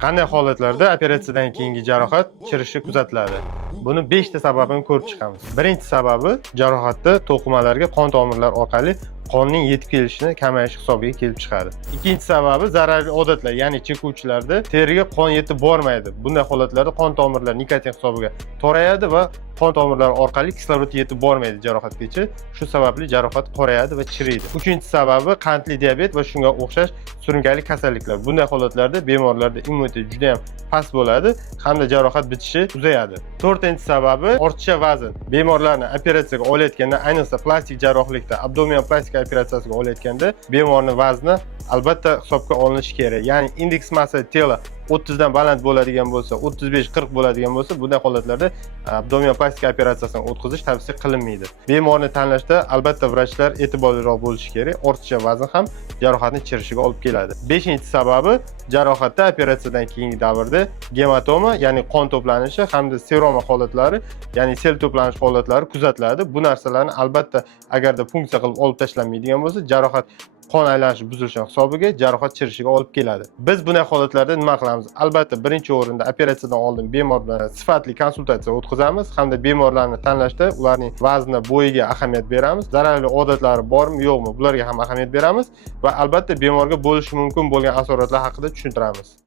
Qanday holatlarda operatsiyadan keyingi jarohat chirishi kuzatiladi? Buni 5 ta sababini ko'rib chiqamiz. Birinchi sababi jarohatda to'qimalarga qon tomirlar orqali qonning yetib kelishini kamayishi hisobiga kelib chiqadi. Ikkinchi sababi zararli odatlar, ya'ni chekuvchilarda teriga qon yetib bormaydi. Bunday holatlarda qon tomirlari nikotin hisobiga torayadi va qon tomirlari orqali kislorod yetib bormaydi jarohatgacha. Shu sababli jarohat qorayadi va chiriydi. Uchinchi sababi qandli diabet va shunga o'xshash surunkali kasalliklar. Bunday holatlarda bemorlarda immunitet juda ham past bo'ladi hamda jarohat bitishi uzayadi. To'rtinchi sababi ortiqcha vazn. Bemorlarni operatsiyaga olayotganda, ayniqsa plastik jarrohlikda, abdominal plastika operatsiyasiga olayotganda bemorning vazni albatta hisobga olinishi kerak. Ya'ni indeks massa tela 30 dan baland bo'ladigan bo'lsa, 35-40 bo'ladigan bo'lsa, bunday holatlarda abdominal plastika operatsiyasini o'tkazish tavsiya qilinmaydi. Bemorni tanlashda albatta vrachlar e'tiborliroq bo'lishi kerak. Ortiqcha vazn ham jarohatni chirishiga olib keladi. 5-sababi jarohatda operatsiyadan keyingi davrda gematoma, ya'ni qon to'planishi hamda seroma holatlari, ya'ni sel to'planish holatlari kuzatiladi. Bu narsalarni albatta agarda funksiya qilib olib tashlanmaydigan bo'lsa, jarohat qon aylanishi buzilishi hisobiga jarohat chirishiga olib keladi. Biz bunday holatlarda nima qilamiz? Albatta birinchi o'rinda operatsiyadan oldin bemor bilan sifatli konsultatsiya o'tkazamiz hamda bemorlarni tanlashda ularning vazni, bo'yiga ahamiyat beramiz. Zararli odatlari bormi, yo'qmi, bularga ham ahamiyat beramiz va albatta bemorga bo'lishi mumkin bo'lgan asoratlar haqida tushuntiramiz.